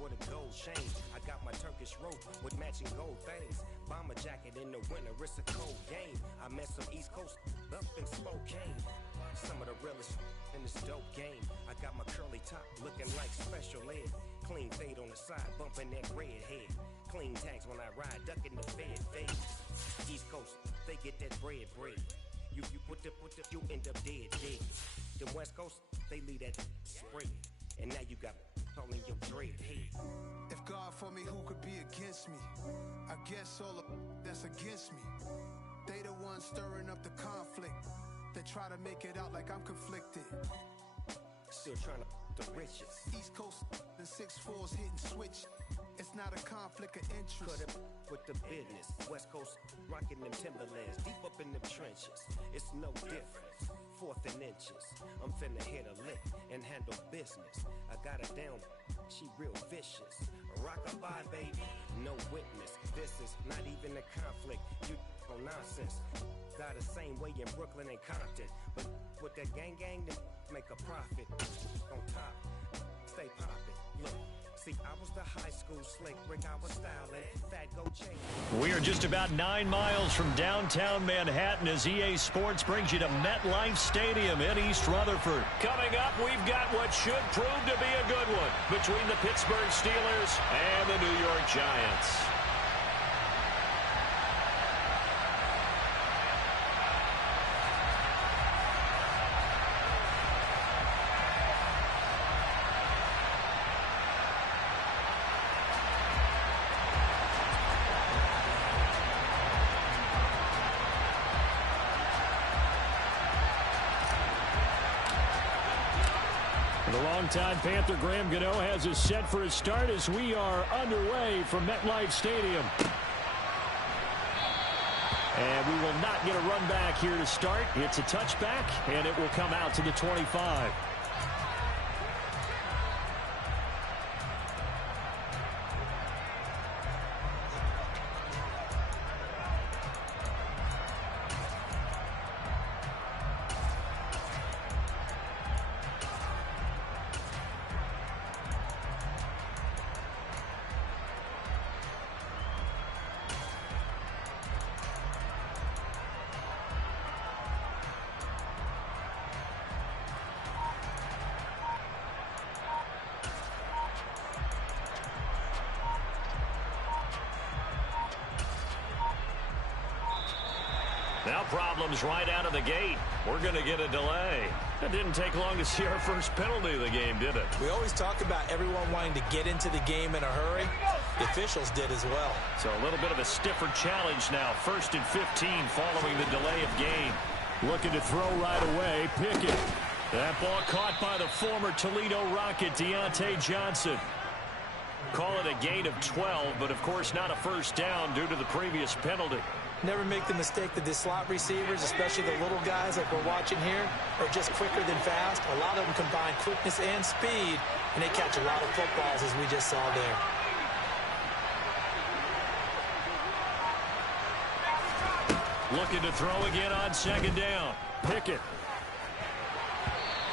with a gold chain. I got my Turkish rope with matching gold things. Bomber jacket in the winter, it's a cold game. I met some East Coast up in Spokane. Some of the realest in this dope game. I got my curly top looking like special ed. Clean fade on the side, bumping that red head. Clean tags when I ride, ducking the fade. East Coast, they get that bread. You put the you end up dead. The West Coast, they leave that spray. And now you got calling your dread head. If God for me, who could be against me? I guess all of that's against me. They the ones stirring up the conflict. They try to make it out like I'm conflicted. Still trying to the riches. East Coast and 6'4's hitting switch. It's not a conflict of interest. Cut it with the business. West Coast rocking them Timberlands deep up in them trenches. It's no difference. 4th and inches. I'm finna hit a lick and handle business. I got her down. She real vicious. Rock-a-bye, baby. No witness. This is not even a conflict. You on nonsense. Got the same way in Brooklyn and Compton. But with that gang, they make a profit. On top, stay poppin'. Look, see, I was the high school slick Rick. I was styling. Fat go change. We are just about 9 miles from downtown Manhattan as EA Sports brings you to MetLife Stadium in East Rutherford. Coming up, we've got what should prove to be a good one between the Pittsburgh Steelers and the New York Giants. Longtime Panther Graham Gano has us set for a start as we are underway from MetLife Stadium. And we will not get a run back here to start. It's a touchback, and it will come out to the 25. Now problems right out of the gate. We're going to get a delay. It didn't take long to see our first penalty of the game, did it? We always talk about everyone wanting to get into the game in a hurry. The officials did as well. So a little bit of a stiffer challenge now. 1st and 15 following the delay of game. Looking to throw right away. Pickett. That ball caught by the former Toledo Rocket, Deontay Johnson. Call it a gain of 12, but of course not a first down due to the previous penalty. Never make the mistake that the slot receivers, especially the little guys like we're watching here, are just quicker than fast. A lot of them combine quickness and speed, and they catch a lot of footballs, as we just saw there. Looking to throw again on 2nd down. Pickett.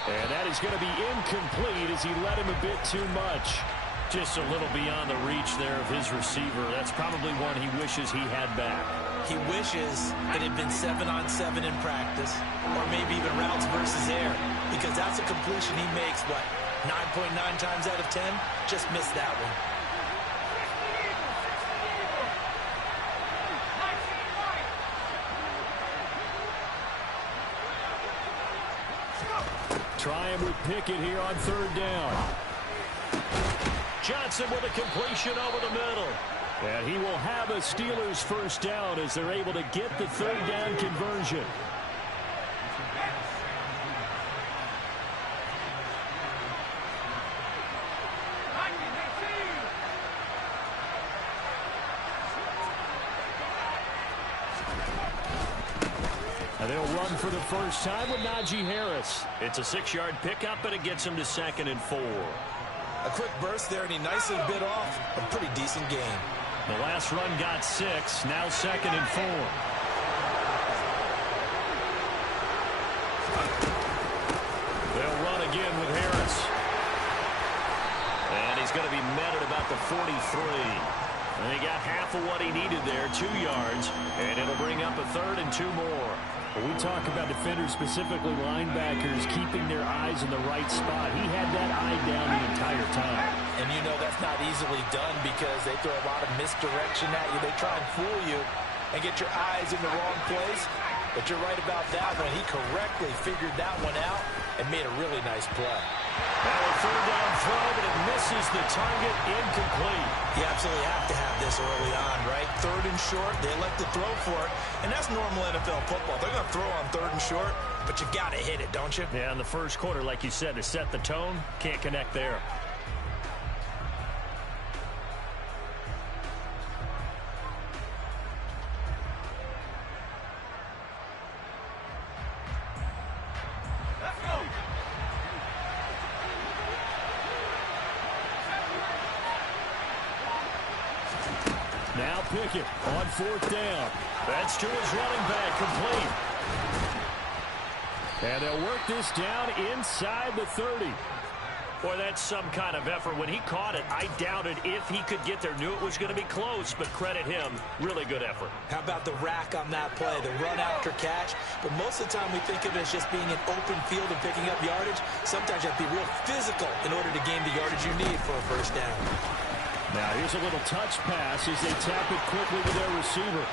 And that is going to be incomplete as he led him a bit too much. Just a little beyond the reach there of his receiver. That's probably one he wishes he had back. He wishes it had been 7-on-7 in practice, or maybe even routes versus air, because that's a completion he makes, what, 9.9 times out of 10? Just missed that one. Trying with Pickett here on 3rd down. Johnson with a completion over the middle. And he will have a Steelers first down as they're able to get the 3rd down conversion. And they'll run for the first time with Najee Harris. It's a 6-yard pickup, but it gets him to 2nd and 4. A quick burst there, and he nicely bit off a pretty decent gain. The last run got 6, now 2nd and 4. They'll run again with Harris. And he's going to be met at about the 43. And he got half of what he needed there, 2 yards, and it'll bring up a 3rd and 2 more. When we talk about defenders, specifically linebackers, keeping their eyes in the right spot, he had that eye down the entire time. And you know that's not easily done because they throw a lot of misdirection at you. They try and fool you and get your eyes in the wrong place. But you're right about that one. He correctly figured that one out and made a really nice play. Now a 3rd down throw, but it misses the target, incomplete. You absolutely have to have this early on, right? 3rd and short, they elect to throw for it. And that's normal NFL football. They're going to throw on 3rd and short, but you got to hit it, don't you? Yeah, in the first quarter, like you said, to set the tone, can't connect there. Now Pickett on 4th down. That's to his running back, complete. And they'll work this down inside the 30. Boy, that's some kind of effort. When he caught it, I doubted if he could get there. Knew it was going to be close, but credit him. Really good effort. How about the rack on that play, the run after catch? But most of the time we think of it as just being an open field and picking up yardage. Sometimes you have to be real physical in order to gain the yardage you need for a first down. Now here's a little touch pass as they tap it quickly to their receiver.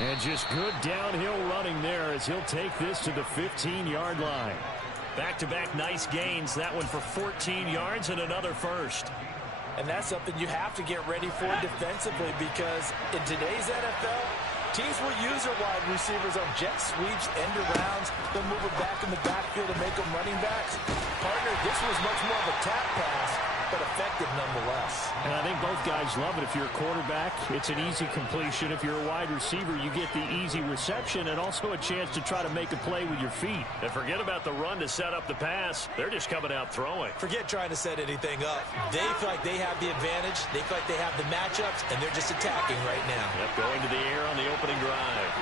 And just good downhill running there as he'll take this to the 15-yard line. Back-to-back nice gains. That one for 14 yards and another first. And that's something you have to get ready for defensively because in today's NFL, teams will use their wide receivers on jet sweeps, end arounds. They'll move it back in the backfield and make them running backs. Partner, this was much more of a tap pass, but effective nonetheless. And I think both guys love it. If you're a quarterback, it's an easy completion. If you're a wide receiver, you get the easy reception and also a chance to try to make a play with your feet. And forget about the run to set up the pass. They're just coming out throwing. Forget trying to set anything up. They feel like they have the advantage. They feel like they have the matchups, and they're just attacking right now. Yep, going to the air on the opening drive.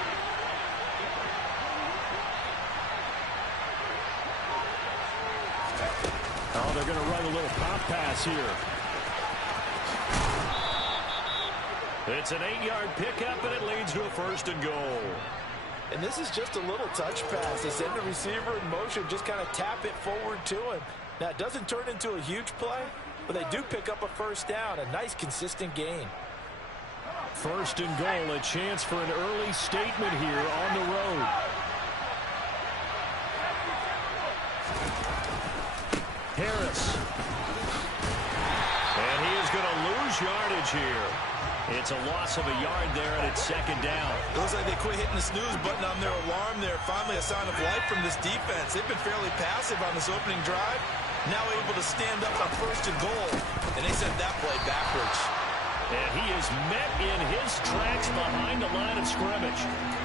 Oh, they're going to run a little pop pass here. It's an 8-yard pickup, and it leads to a 1st and goal. And this is just a little touch pass. They send the receiver in motion, just kind of tap it forward to him. Now, it doesn't turn into a huge play, but they do pick up a first down, a nice, consistent gain. 1st and goal, a chance for an early statement here on the road. Harris. And he is going to lose yardage here. It's a loss of a yard there, and it's 2nd down. It looks like they quit hitting the snooze button on their alarm there. Finally a sign of life from this defense. They've been fairly passive on this opening drive. Now able to stand up on 1st and goal. And they sent that play backwards. And he is met in his tracks behind the line of scrimmage.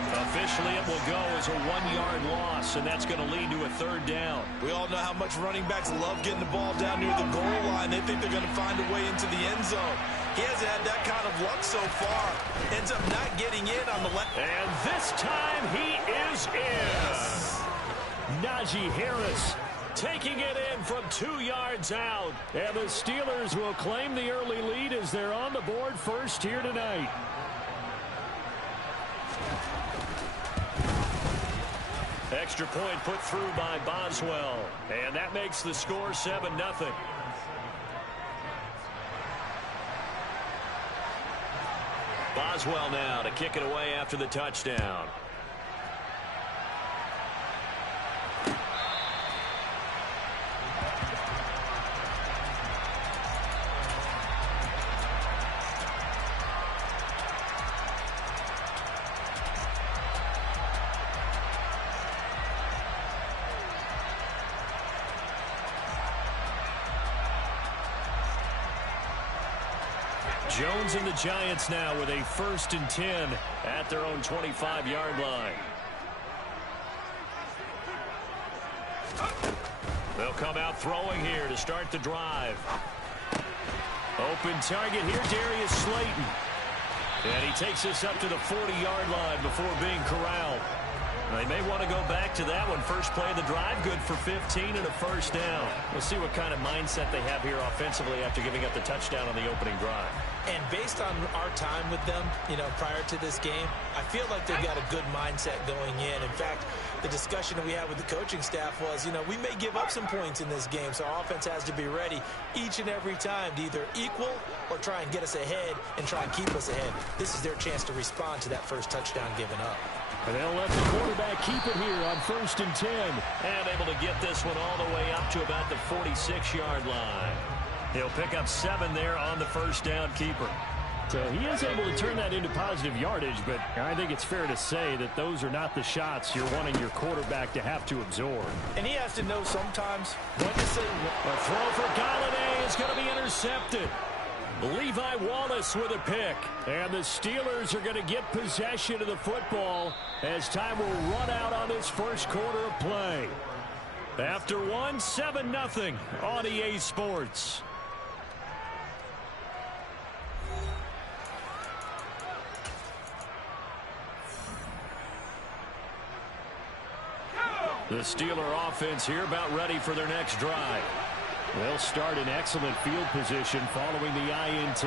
Officially, it will go as a 1-yard loss, and that's going to lead to a 3rd down. We all know how much running backs love getting the ball down near the goal line. They think they're going to find a way into the end zone. He hasn't had that kind of luck so far. Ends up not getting in on the left. And this time he is in. Yes. Najee Harris taking it in from 2 yards out. And the Steelers will claim the early lead as they're on the board first here tonight. Extra point put through by Boswell. And that makes the score 7-0. Boswell now to kick it away after the touchdown. Jones and the Giants now with a 1st and 10 at their own 25-yard line. They'll come out throwing here to start the drive. Open target here, Darius Slayton. And he takes us up to the 40-yard line before being corralled. They may want to go back to that one. First play of the drive, good for 15 and a first down. We'll see what kind of mindset they have here offensively after giving up the touchdown on the opening drive. And based on our time with them, prior to this game, I feel like they've got a good mindset going in. In fact, the discussion that we had with the coaching staff was, we may give up some points in this game, so our offense has to be ready each and every time to either equal or try and get us ahead and try and keep us ahead. This is their chance to respond to that first touchdown given up. And they'll let the quarterback keep it here on 1st and 10. And able to get this one all the way up to about the 46-yard line. He'll pick up 7 there on the first down keeper. So he is able to turn that into positive yardage, but I think it's fair to say that those are not the shots you're wanting your quarterback to have to absorb. And he has to know sometimes when to say a throw for Galladay is going to be intercepted. Levi Wallace with a pick. And the Steelers are going to get possession of the football as time will run out on this first quarter of play. After 7-0 on EA Sports. The Steeler offense here about ready for their next drive. They'll start in excellent field position following the INT.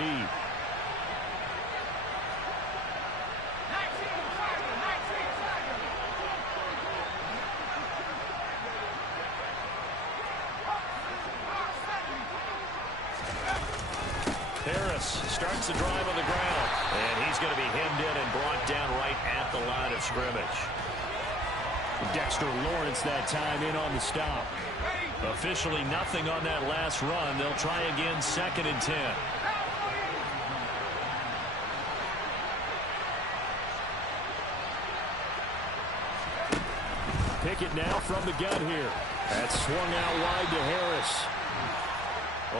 Harris starts the drive on the ground. And he's going to be hemmed in and brought down right at the line of scrimmage. Dexter Lawrence that time in on the stop. Officially nothing on that last run. They'll try again 2nd and 10. Pickett now from the gun here. That's swung out wide to Harris.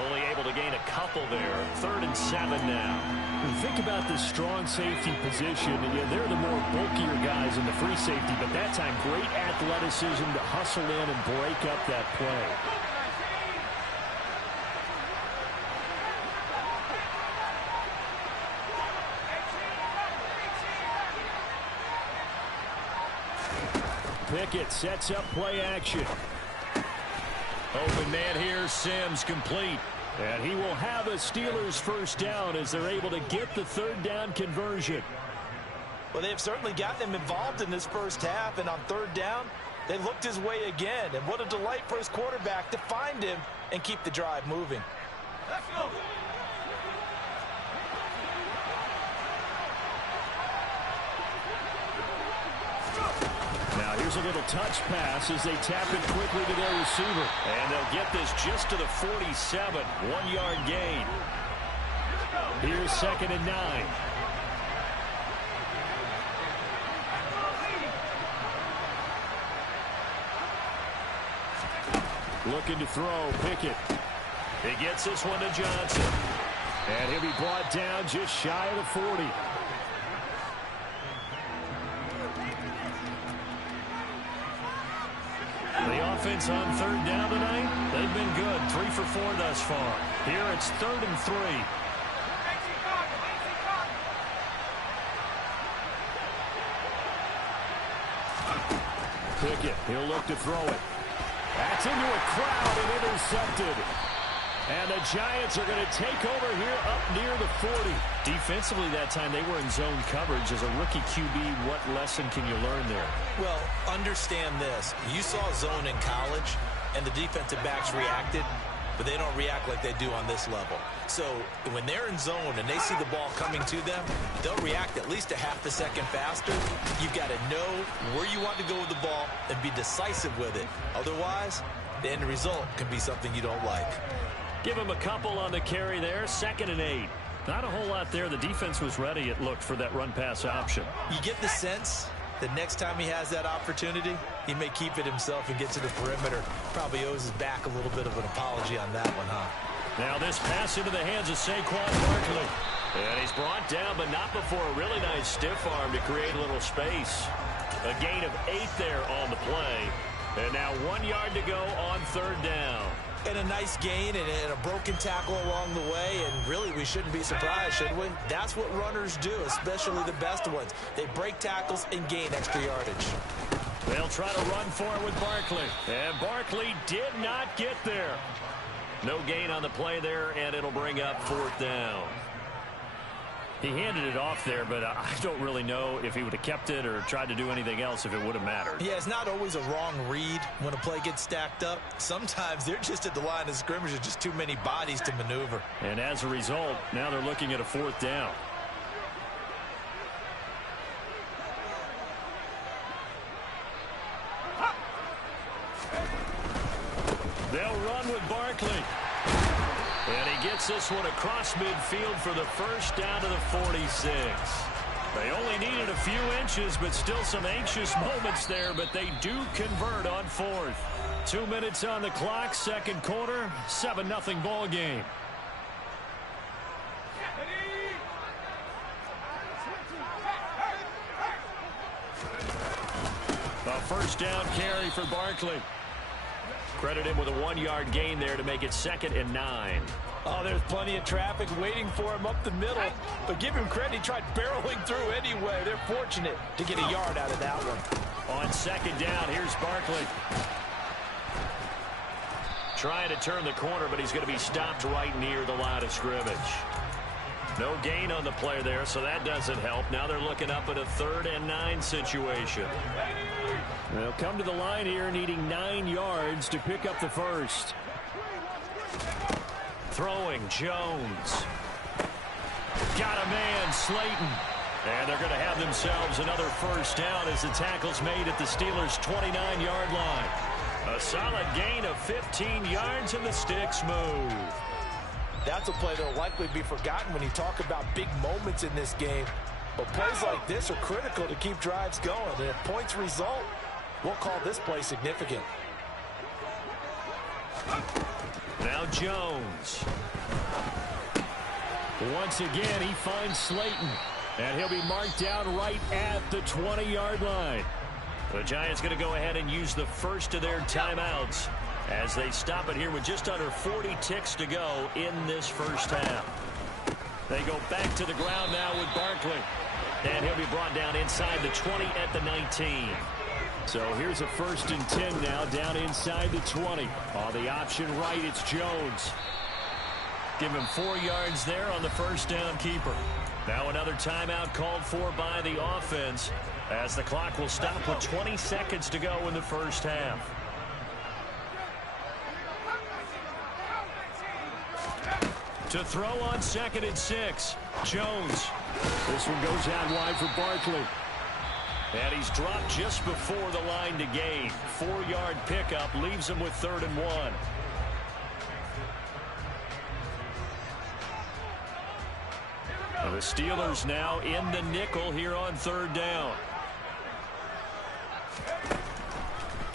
Only able to gain a couple there. 3rd and 7 now. When you think about the strong safety position, they're the more bulkier guys in the free safety, but that time great athleticism to hustle in and break up that play. Pickett sets up play action. Open man here, Sims complete. And he will have a Steelers first down as they're able to get the 3rd down conversion. Well, they've certainly gotten him involved in this first half, and on 3rd down, they looked his way again. And what a delight for his quarterback to find him and keep the drive moving. Let's go. Now here's a little touch pass as they tap it quickly to their receiver. And they'll get this just to the 47. 1-yard gain. Here's 2nd and 9. Looking to throw, Pickett. He gets this one to Johnson. And he'll be brought down just shy of the 40. The offense on 3rd down tonight, they've been good. 3 for 4 thus far. Here it's 3rd and 3. Pickett, he'll look to throw it. That's into a crowd and intercepted. And the Giants are going to take over here up near the 40. Defensively that time they were in zone coverage. As a rookie QB, what lesson can you learn there? Well, understand this. You saw zone in college, and the defensive backs reacted, but they don't react like they do on this level. So when they're in zone and they see the ball coming to them, they'll react at least a half a second faster. You've got to know where you want to go with the ball and be decisive with it. Otherwise, the end result can be something you don't like. Give him a couple on the carry there. 2nd and 8. Not a whole lot there. The defense was ready, it looked, for that run-pass option. You get the sense that next time he has that opportunity, he may keep it himself and get to the perimeter. Probably owes his back a little bit of an apology on that one, huh? Now this pass into the hands of Saquon Barkley. And he's brought down, but not before a really nice stiff arm to create a little space. A gain of 8 there on the play. And now 1 yard to go on 3rd down. And a nice gain and a broken tackle along the way, and really we shouldn't be surprised, should we? That's what runners do, especially the best ones. They break tackles and gain extra yardage. They'll try to run for it with Barkley. And Barkley did not get there. No gain on the play there, and it'll bring up 4th down. He handed it off there, but I don't really know if he would have kept it or tried to do anything else if it would have mattered. Yeah, it's not always a wrong read when a play gets stacked up. Sometimes they're just at the line of scrimmage. There's just too many bodies to maneuver. And as a result, now they're looking at a 4th down. They'll run with Barkley. And he gets this one across midfield for the first down to the 46. They only needed a few inches, but still some anxious moments there, but they do convert on 4th. 2 minutes on the clock, second quarter, 7-0 ball game. A first down carry for Barkley. Credit him with a 1-yard gain there to make it 2nd and 9. Oh, there's plenty of traffic waiting for him up the middle. But give him credit, he tried barreling through anyway. They're fortunate to get a yard out of that one. On 2nd down, here's Barkley. Trying to turn the corner, but he's going to be stopped right near the line of scrimmage. No gain on the play there, so that doesn't help. Now they're looking up at a 3rd and 9 situation. They'll come to the line here needing 9 yards to pick up the first. Throwing, Jones. Got a man, Slayton. And they're going to have themselves another first down as the tackle's made at the Steelers' 29-yard line. A solid gain of 15 yards and the sticks move. That's a play that will likely be forgotten when you talk about big moments in this game. But plays like this are critical to keep drives going. And if points result, we'll call this play significant. Now Jones. Once again, he finds Slayton. And he'll be marked down right at the 20-yard line. The Giants going to go ahead and use the first of their timeouts as they stop it here with just under 40 ticks to go in this first half. They go back to the ground now with Barkley. And he'll be brought down inside the 20 at the 19. So here's a 1st and 10 now down inside the 20. On the option right, it's Jones. Give him 4 yards there on the first down keeper. Now another timeout called for by the offense as the clock will stop with 20 seconds to go in the first half. To throw on 2nd and 6, Jones. This one goes out wide for Barkley. And he's dropped just before the line to gain. 4-yard pickup leaves him with 3rd and 1. The Steelers now in the nickel here on 3rd down.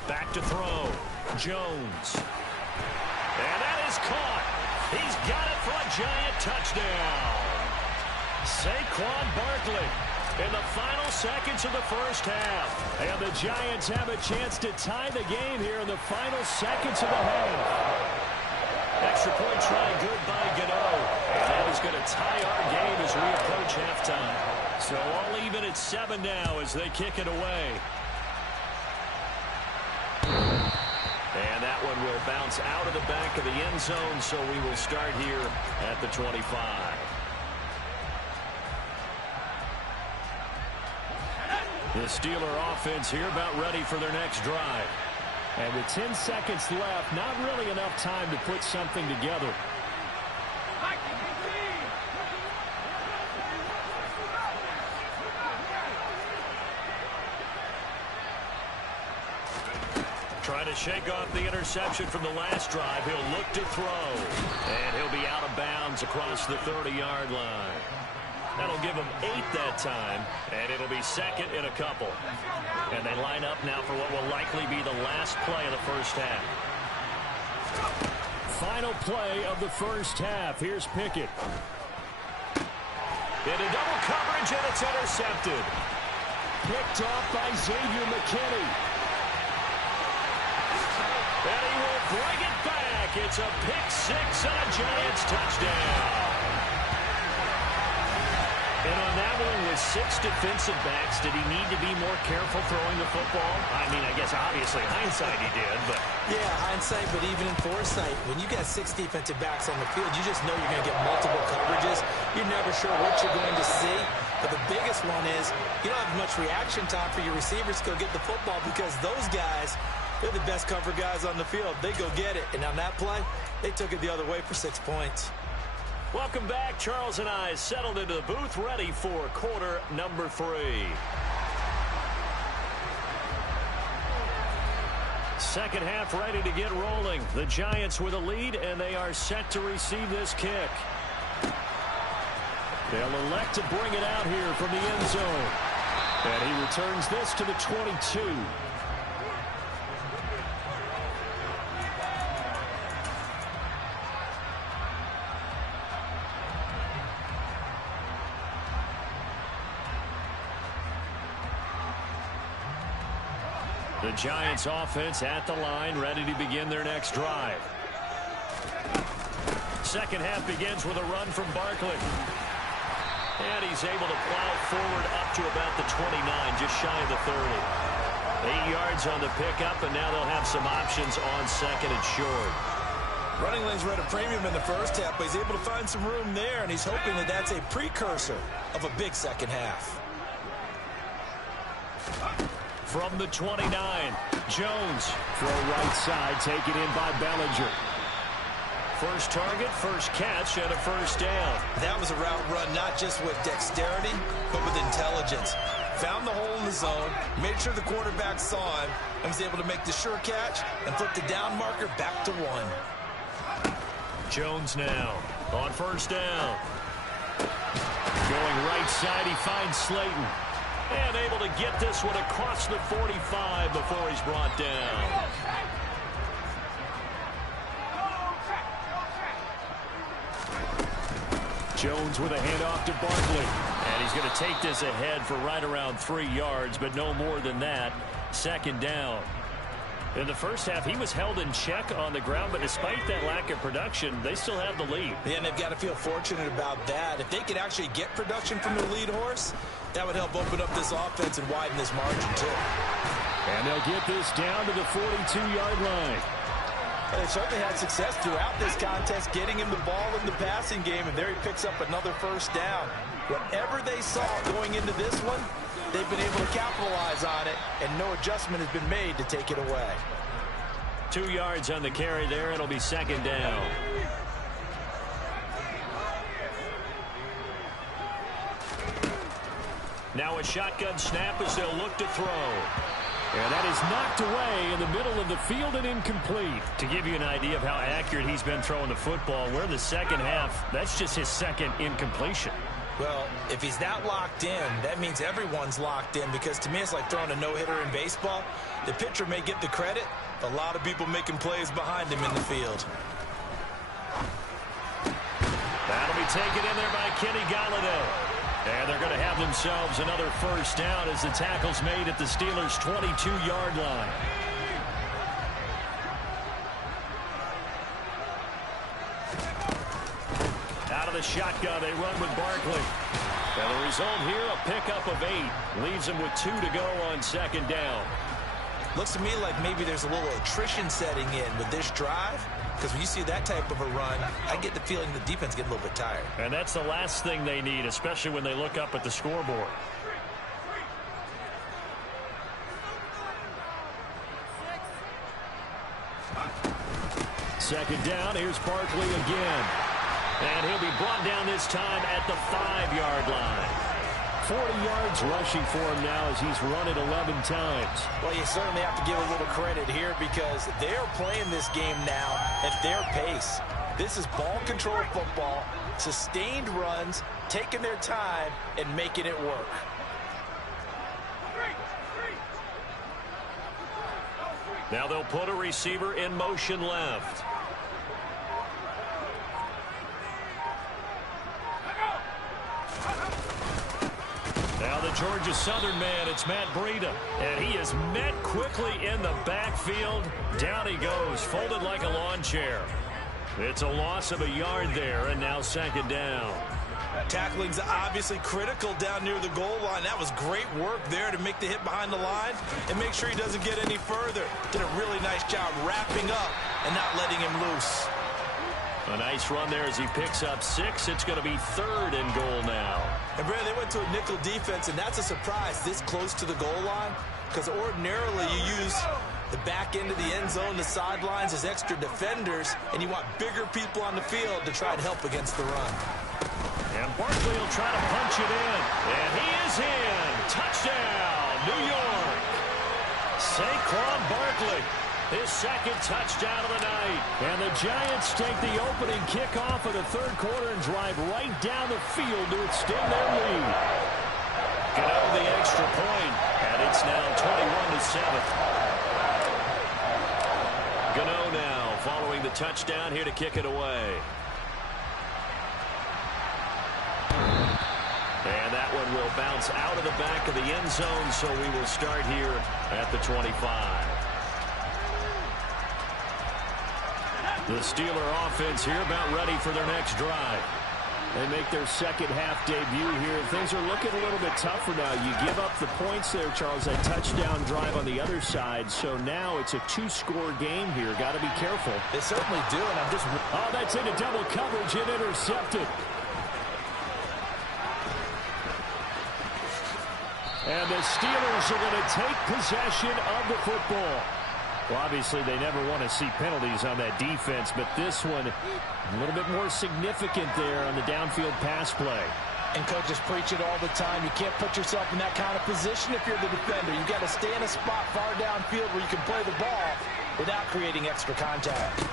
Back to throw. Jones. And that is caught. He's got it for a Giant touchdown. Saquon Barkley in the final seconds of the first half. And the Giants have a chance to tie the game here in the final seconds of the half. Extra point try good by Gano. And that is going to tie our game as we approach halftime. So all even at 7 now as they kick it away. And that one will bounce out of the back of the end zone, so we will start here at the 25. The Steeler offense here about ready for their next drive. And with 10 seconds left, not really enough time to put something together. Trying to shake off the interception from the last drive. He'll look to throw. And he'll be out of bounds across the 30-yard line. That'll give him 8 that time. And it'll be 2nd and a couple. And they line up now for what will likely be the last play of the first half. Final play of the first half. Here's Pickett. Into double coverage, and it's intercepted. Picked off by Xavier McKinney. And he will bring it back. It's a pick 6 and a Giants touchdown. And on that one with with 6 defensive backs, did he need to be more careful throwing the football? I mean, I guess obviously hindsight he did, but... Yeah, hindsight, but even in foresight, when you got 6 defensive backs on the field, you just know you're going to get multiple coverages. You're never sure what you're going to see. But the biggest one is you don't have much reaction time for your receivers to go get the football because those guys, they're the best cover guys on the field. They go get it. And on that play, they took it the other way for 6 points. Welcome back. Charles and I settled into the booth, ready for quarter number 3. Second half ready to get rolling. The Giants with a lead, and they are set to receive this kick. They'll elect to bring it out here from the end zone. And he returns this to the 22. The Giants offense at the line, ready to begin their next drive. Second half begins with a run from Barkley. And he's able to plow forward up to about the 29, just shy of the 30. 8 yards on the pickup, and now they'll have some options on second and short. Running lanes were at a premium in the first half, but he's able to find some room there, and he's hoping that that's a precursor of a big second half. From the 29, Jones. Throw right side, taken in by Bellinger. First target, first catch, and a first down. That was a route run not just with dexterity, but with intelligence. Found the hole in the zone, made sure the quarterback saw him, and was able to make the sure catch and flip the down marker back to 1. Jones now on first down. Going right side, he finds Slayton. And able to get this one across the 45 before he's brought down. Jones with a handoff to Barkley. And he's going to take this ahead for right around 3 yards, but no more than that. Second down. In the first half, he was held in check on the ground, but despite that lack of production, they still have the lead. Yeah, and they've got to feel fortunate about that. If they could actually get production from their lead horse, that would help open up this offense and widen this margin, too. And they'll get this down to the 42-yard line. They've certainly had success throughout this contest, getting him the ball in the passing game, and there he picks up another first down. Whatever they saw going into this one, they've been able to capitalize on it, and no adjustment has been made to take it away. 2 yards on the carry there. It'll be second down. Now a shotgun snap as they'll look to throw. And that is knocked away in the middle of the field and incomplete. To give you an idea of how accurate he's been throwing the football, we're in the second half. That's just his second incompletion. Well, if he's that locked in, that means everyone's locked in, because to me it's like throwing a no-hitter in baseball. The pitcher may get the credit, a lot of people making plays behind him in the field. That'll be taken in there by Kenny Golladay. And they're going to have themselves another first down as the tackle's made at the Steelers' 22-yard line. Out of the shotgun, they run with Barkley. And the result here, a pickup of 8. Leaves them with 2 to go on second down. Looks to me like maybe there's a little attrition setting in with this drive, because when you see that type of a run, I get the feeling the defense get a little bit tired. And that's the last thing they need, especially when they look up at the scoreboard. Second down, here's Barkley again. And he'll be brought down this time at the 5-yard line. 40 yards rushing for him now as he's run it 11 times. Well, you certainly have to give a little credit here, because they're playing this game now at their pace. This is ball control football, sustained runs, taking their time, and making it work. Now they'll put a receiver in motion left. Now the Georgia Southern man, it's Matt Breida. And he is met quickly in the backfield. Down he goes, folded like a lawn chair. It's a loss of a yard there, and now second down. Tackling's obviously critical down near the goal line. That was great work there to make the hit behind the line and make sure he doesn't get any further. Did a really nice job wrapping up and not letting him loose. A nice run there as he picks up 6. It's going to be 3rd and goal now. And, Brad, they went to a nickel defense, and that's a surprise this close to the goal line because ordinarily you use the back end of the end zone, the sidelines as extra defenders, and you want bigger people on the field to try and help against the run. And Barkley will try to punch it in. And he is in. Touchdown, New York. Saquon Barkley, his second touchdown of the night. And the Giants take the opening kickoff of the third quarter and drive right down the field to extend their lead. Gano the extra point, and it's now 21-7. Gano now following the touchdown here to kick it away. And that one will bounce out of the back of the end zone, so we will start here at the 25. The Steeler offense here about ready for their next drive. They make their second half debut here. Things are looking a little bit tougher now. You give up the points there, Charles, a touchdown drive on the other side. So now it's a 2-score game here. Got to be careful. They certainly do, and I'm just... Oh, that's into double coverage and intercepted. And the Steelers are going to take possession of the football. Well, obviously, they never want to see penalties on that defense, but this one a little bit more significant there on the downfield pass play. And coaches preach it all the time. You can't put yourself in that kind of position if you're the defender. You've got to stay in a spot far downfield where you can play the ball without creating extra contact.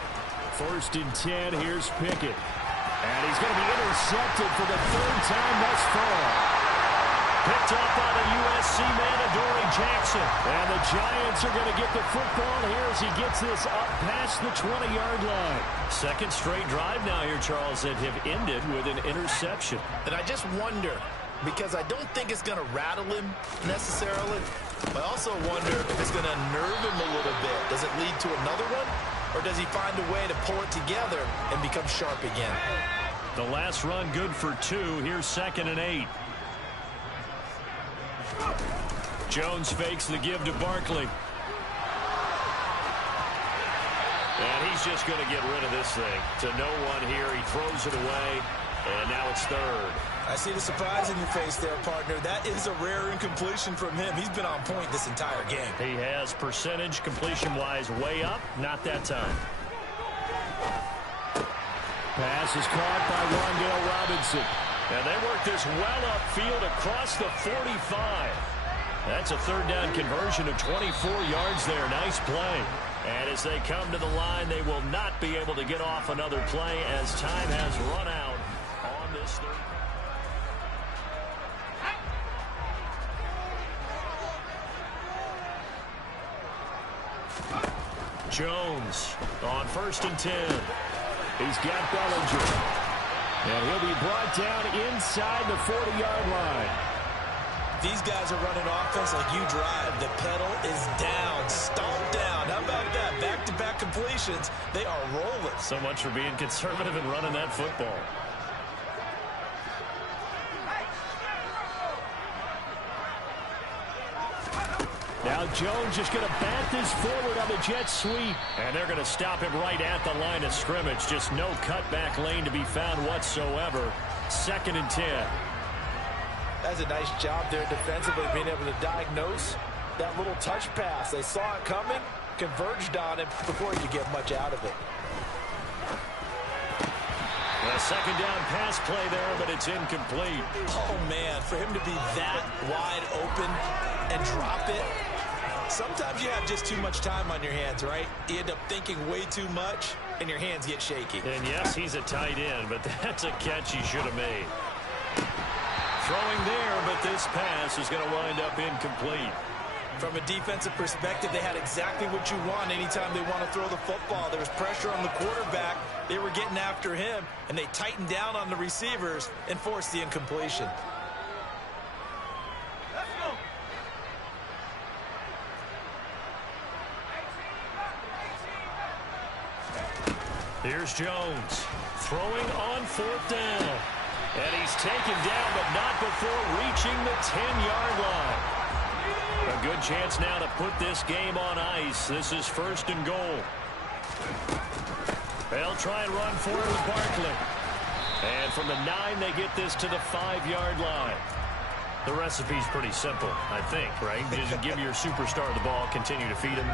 1st and 10, here's Pickett. And he's going to be intercepted for the 3rd time thus far. Picked up by the USC man, Adoree Jackson. And the Giants are going to get the football here as he gets this up past the 20-yard line. Second straight drive now here, Charles, that have ended with an interception. And I just wonder, because I don't think it's going to rattle him necessarily, but I also wonder if it's going to nerve him a little bit. Does it lead to another one? Or does he find a way to pull it together and become sharp again? The last run good for 2. Here's 2nd and 8. Jones fakes the give to Barkley. And he's just going to get rid of this thing. To no one here. He throws it away. And now it's 3rd. I see the surprise in your face there, partner. That is a rare incompletion from him. He's been on point this entire game. He has percentage completion-wise way up. Not that time. Pass is caught by Rondale Robinson. And they work this well upfield across the 45. That's a 3rd down conversion of 24 yards there. Nice play. And as they come to the line, they will not be able to get off another play as time has run out on this 3rd. Jones on 1st and 10. He's got Bellinger. And he'll be brought down inside the 40-yard line. These guys are running offense like you drive. The pedal is down, stomp down. How about that? Back-to-back completions. They are rolling. So much for being conservative and running that football. Now Jones just going to bat this forward on the jet sweep. And they're going to stop him right at the line of scrimmage. Just no cutback lane to be found whatsoever. 2nd and 10. That's a nice job there defensively, being able to diagnose that little touch pass. They saw it coming, converged on it before he could get much out of it. A 2nd down pass play there, but it's incomplete. Oh, man, for him to be that wide open and drop it. Sometimes you have just too much time on your hands, right? You end up thinking way too much, and your hands get shaky. And yes, he's a tight end, but that's a catch he should have made. Throwing there, but this pass is going to wind up incomplete. From a defensive perspective, they had exactly what you want anytime they want to throw the football. There was pressure on the quarterback. They were getting after him, and they tightened down on the receivers and forced the incompletion. Here's Jones throwing on 4th down. And he's taken down, but not before reaching the 10-yard line. A good chance now to put this game on ice. This is 1st and goal. They'll try and run for it with Barkley. And from the 9, they get this to the 5-yard line. The recipe's pretty simple, I think, right? Just give your superstar the ball, continue to feed him.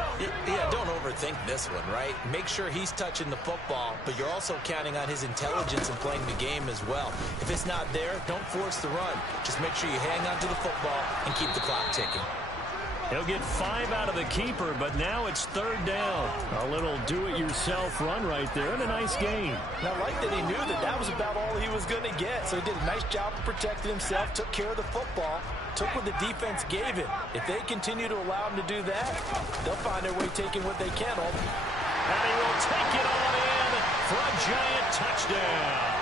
Yeah, don't overthink this one, right? Make sure he's touching the football, but you're also counting on his intelligence in playing the game as well. If it's not there, don't force the run. Just make sure you hang on to the football and keep the clock ticking. He'll get 5 out of the keeper, but now it's 3rd down. A little do-it-yourself run right there, and a nice gain. And I like that he knew that that was about all he was going to get, so he did a nice job of protecting himself, took care of the football, took what the defense gave him. If they continue to allow him to do that, they'll find their way taking what they can. And he will take it on in for a giant touchdown.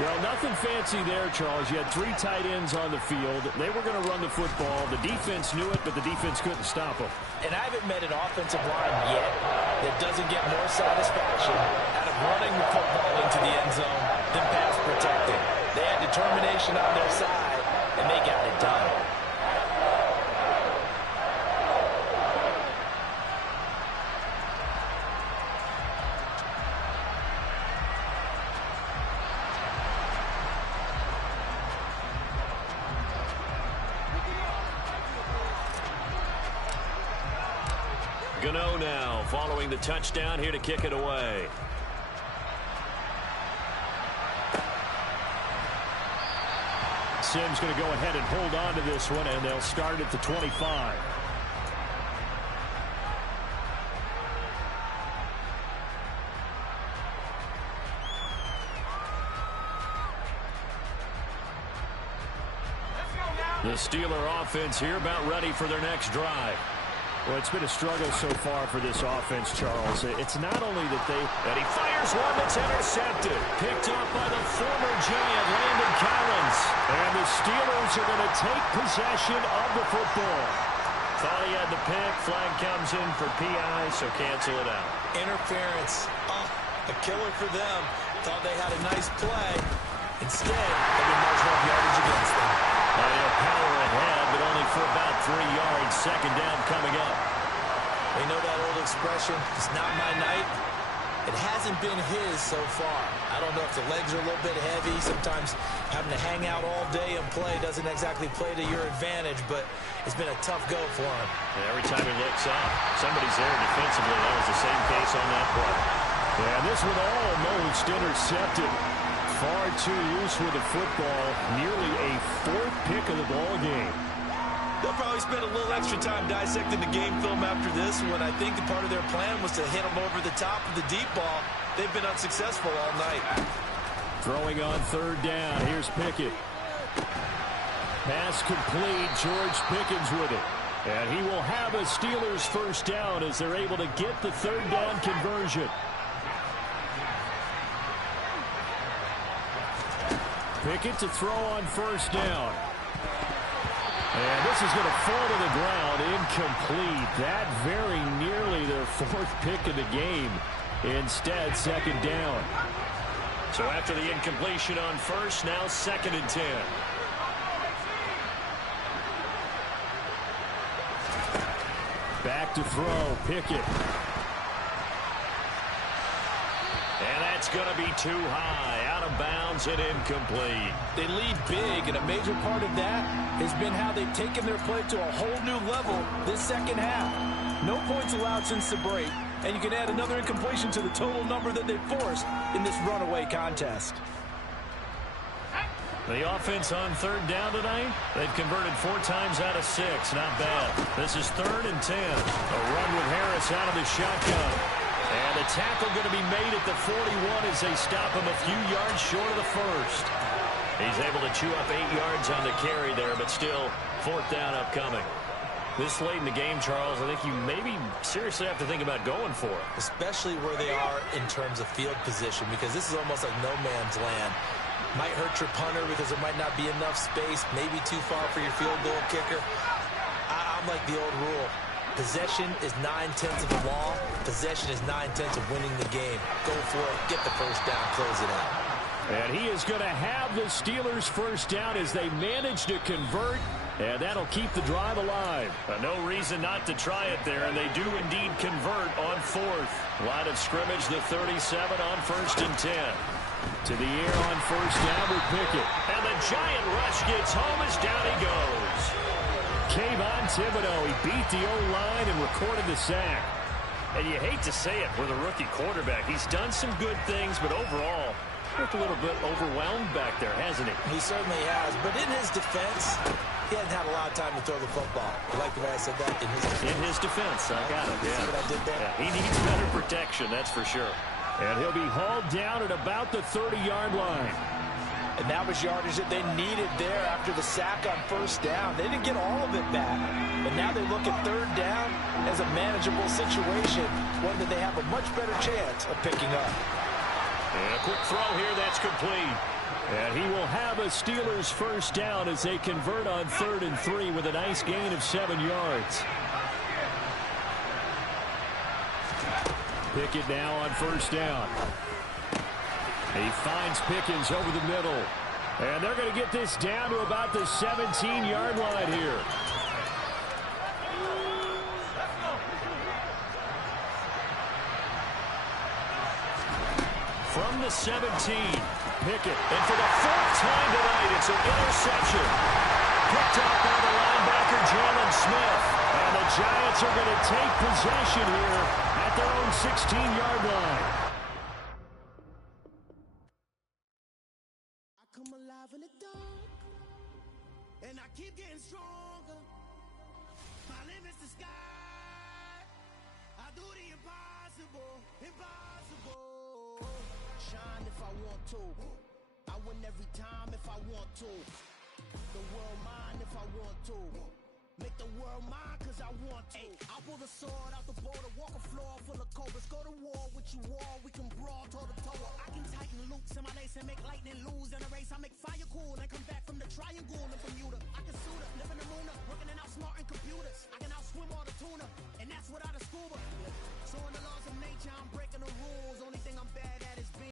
Well, nothing fancy there, Charles. You had 3 tight ends on the field. They were going to run the football. The defense knew it, but the defense couldn't stop them. And I haven't met an offensive line yet that doesn't get more satisfaction out of running the football into the end zone than pass protecting. They had determination on their side, and they got it done. Gano now following the touchdown here to kick it away. Simms going to go ahead and hold on to this one, and they'll start at the 25. The Steeler offense here about ready for their next drive. Well, it's been a struggle so far for this offense, Charles. It's not only that And he fires one that's intercepted. Picked up by the former Giant, Landon Collins. And the Steelers are going to take possession of the football. Thought he had the pick. Flag comes in for PI, so cancel it out. Interference. Oh, a killer for them. Thought they had a nice play. Instead, they've been marginal yardage against them. They'll power ahead, but only for about 3 yards. 2nd down coming up. You know that old expression, it's not my night? It hasn't been his so far. I don't know if the legs are a little bit heavy. Sometimes having to hang out all day and play doesn't exactly play to your advantage, but it's been a tough go for him. And every time he looks up, somebody's there defensively. That was the same case on that play. Yeah, this one almost intercepted. Far too loose with the football. Nearly a 4th pick of the ball game. They'll probably spend a little extra time dissecting the game film after this one. I think the part of their plan was to hit them over the top of the deep ball. They've been unsuccessful all night. Throwing on 3rd down. Here's Pickett. Pass complete. George Pickens with it. And he will have a Steelers 1st down as they're able to get the 3rd down conversion. Pickett to throw on 1st down. And this is going to fall to the ground. Incomplete. That very nearly their 4th pick of the game. Instead, 2nd down. So after the incompletion on 1st, now 2nd and 10. Back to throw. Pickett. And that's going to be too high. Out of bounds and incomplete. They lead big, and a major part of that has been how they've taken their play to a whole new level this 2nd half. No points allowed since the break, and you can add another incompletion to the total number that they've forced in this runaway contest. The offense on 3rd down tonight, they've converted 4 times out of 6. Not bad. This is 3rd and 10. A run with Harris out of the shotgun. And the tackle going to be made at the 41 as they stop him a few yards short of the 1st. He's able to chew up 8 yards on the carry there, but still 4th down upcoming. This late in the game, Charles, I think you maybe seriously have to think about going for it. Especially where they are in terms of field position, because this is almost like no man's land. Might hurt your punter because there might not be enough space, maybe too far for your field goal kicker. I'm like the old rule. Possession is 9/10 of the law. Possession is 9/10 of winning the game. Go for it. Get the first down. Close it out. And he is going to have the Steelers first down as they manage to convert. And that'll keep the drive alive. No reason not to try it there, and they do indeed convert on fourth. Line of scrimmage, the 37 on 1st and 10. To the air on first down with Pickett. And the giant rush gets home as down he goes. Kayvon Thibodeau, he beat the O-line and recorded the sack. And you hate to say it with a rookie quarterback. He's done some good things, but overall, looked a little bit overwhelmed back there, hasn't he? He certainly has, but in his defense, he hasn't had a lot of time to throw the football. I like the way I said that. In his defense, I got it. See what I did there? Yeah, he needs better protection, that's for sure. And he'll be hauled down at about the 30-yard line. And that was yardage that they needed there after the sack on first down. They didn't get all of it back, but now they look at third down as a manageable situation, one that they have a much better chance of picking up. And a quick throw here that's complete. And he will have a Steelers first down as they convert on 3rd and 3 with a nice gain of 7 yards. Pickett now on first down. He finds Pickens over the middle. And they're going to get this down to about the 17-yard line here. From the 17, Pickett. And for the 4th time tonight, it's an interception. Picked up by the linebacker, Jalen Smith. And the Giants are going to take possession here at their own 16-yard line. I come alive in the dark, and I keep getting stronger. My limit's the sky. I do the impossible, impossible. Shine if I want to. I win every time if I want to. The world mine if I want to. Make the world mine cause I want to. I pull the sword out the border, walk a floor full of cobras. Go to war with you all, we can brawl toe to toe. I can tighten loops in my lace and make lightning lose in a race. I make fire cool and come back from the triangle in Bermuda. I can suit up, live in the moon up, working and outsmarting computers. I can outswim all the tuna, and that's without a scuba. So